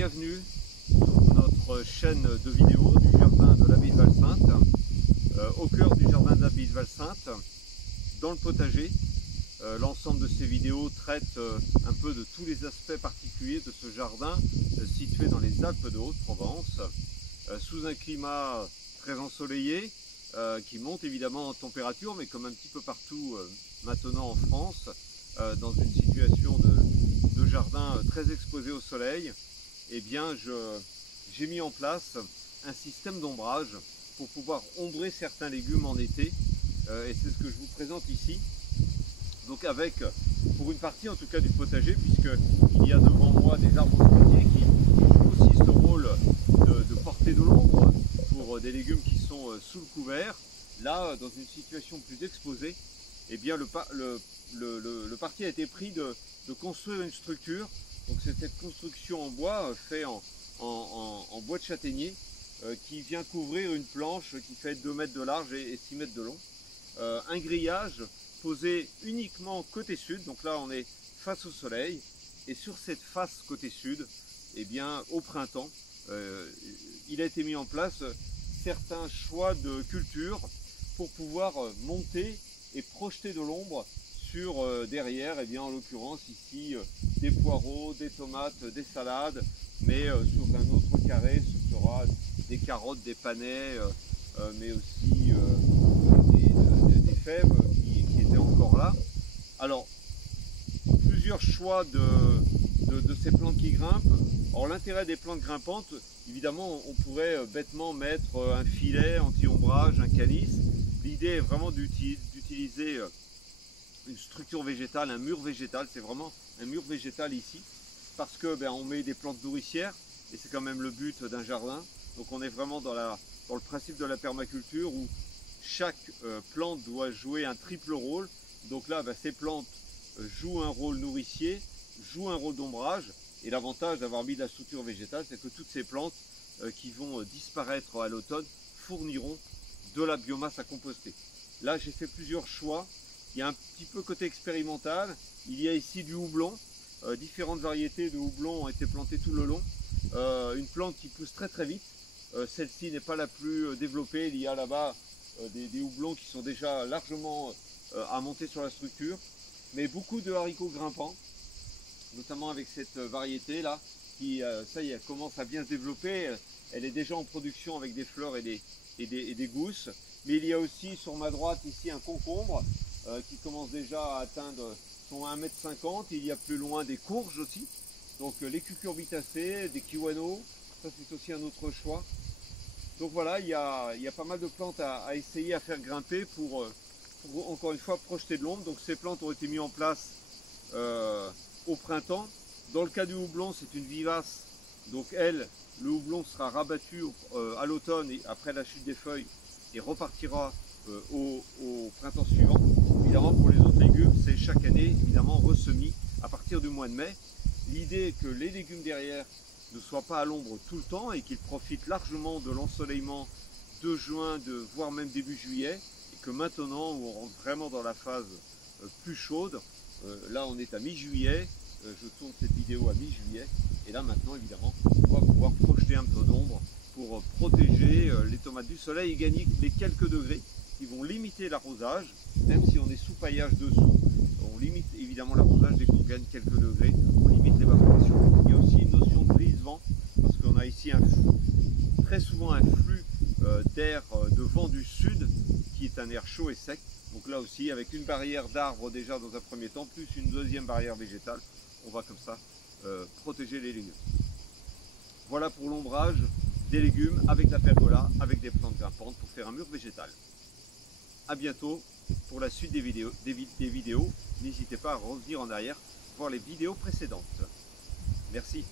bienvenue sur notre chaîne de vidéos du jardin de l'abbaye de Valsainte, au cœur du jardin de l'abbaye de Valsainte, dans le potager. L'ensemble de ces vidéos traitent un peu de tous les aspects particuliers de ce jardin situé dans les Alpes de Haute-Provence, sous un climat très ensoleillé, qui monte évidemment en température, mais comme un petit peu partout maintenant en France, dans une situation de jardin très exposé au soleil, eh bien j'ai mis en place un système d'ombrage pour pouvoir ombrer certains légumes en été, et c'est ce que je vous présente ici. Donc avec, pour une partie en tout cas du potager, puisqu'il y a devant moi des arbres fruitiers qui jouent aussi ce rôle de porter de l'ombre pour des légumes qui sont sous le couvert. Là, dans une situation plus exposée, eh bien le parti a été pris de construire une structure. Donc c'est cette construction en bois, faite en bois de châtaignier, qui vient couvrir une planche qui fait 2 mètres de large et 6 mètres de long. Un grillage posé uniquement côté sud, donc là on est face au soleil, et sur cette face côté sud, eh bien au printemps, il a été mis en place certains choix de culture pour pouvoir monter et projeter de l'ombre sur derrière, et bien en l'occurrence ici des poireaux, des tomates, des salades, mais sur un autre carré ce sera des carottes, des panais, mais aussi des fèves qui étaient encore là. Alors plusieurs choix de ces plantes qui grimpent. Alors l'intérêt des plantes grimpantes, évidemment on pourrait bêtement mettre un filet anti-ombrage, un calice. L'idée est vraiment d'utiliser une structure végétale, un mur végétal. C'est vraiment un mur végétal ici, parce que on met des plantes nourricières, et c'est quand même le but d'un jardin. Donc on est vraiment dans le principe de la permaculture, où chaque plante doit jouer un triple rôle. Donc là, ces plantes jouent un rôle nourricier, jouent un rôle d'ombrage, et l'avantage d'avoir mis de la structure végétale, c'est que toutes ces plantes qui vont disparaître à l'automne fourniront de la biomasse à composter. Là, j'ai fait plusieurs choix. Il y a un petit peu côté expérimental. Il y a ici du houblon. Différentes variétés de houblon ont été plantées tout le long. Une plante qui pousse très très vite. Celle-ci n'est pas la plus développée. Il y a là-bas des houblons qui sont déjà largement à monter sur la structure. Mais beaucoup de haricots grimpants, notamment avec cette variété là, qui ça y est, commence à bien se développer. Elle est déjà en production avec des fleurs et des gousses. Mais il y a aussi sur ma droite ici un concombre qui commence déjà à atteindre son 1,50 m. Il y a plus loin des courges aussi. Donc les cucurbitacées, des kiwanos, ça c'est aussi un autre choix. Donc voilà, il y a pas mal de plantes à essayer à faire grimper pour encore une fois projeter de l'ombre. Donc ces plantes ont été mises en place au printemps. Dans le cas du houblon, c'est une vivace. Donc le houblon sera rabattu à l'automne et après la chute des feuilles, et repartira au printemps suivant. Évidemment, pour les autres légumes, c'est chaque année évidemment ressemis à partir du mois de mai. L'idée est que les légumes derrière ne soient pas à l'ombre tout le temps et qu'ils profitent largement de l'ensoleillement de juin, voire même début juillet, et que maintenant où on rentre vraiment dans la phase plus chaude, là on est à mi-juillet, je tourne cette vidéo à mi-juillet, et là maintenant évidemment on va pouvoir projeter un peu d'ombre pour protéger les tomates du soleil et gagner les quelques degrés qui vont limiter l'arrosage. Même si on est sous paillage dessous, on limite évidemment l'arrosage. Dès qu'on gagne quelques degrés, on limite l'évaporation. Il y a aussi une notion de brise-vent, parce qu'on a ici très souvent un flux d'air de vent du sud, qui est un air chaud et sec. Donc là aussi, avec une barrière d'arbres déjà dans un premier temps, plus une deuxième barrière végétale, on va comme ça protéger les légumes. Voilà pour l'ombrage des légumes avec la pergola, avec des plantes grimpantes pour faire un mur végétal. A bientôt pour la suite des vidéos. N'hésitez pas à revenir en arrière, voir les vidéos précédentes. Merci.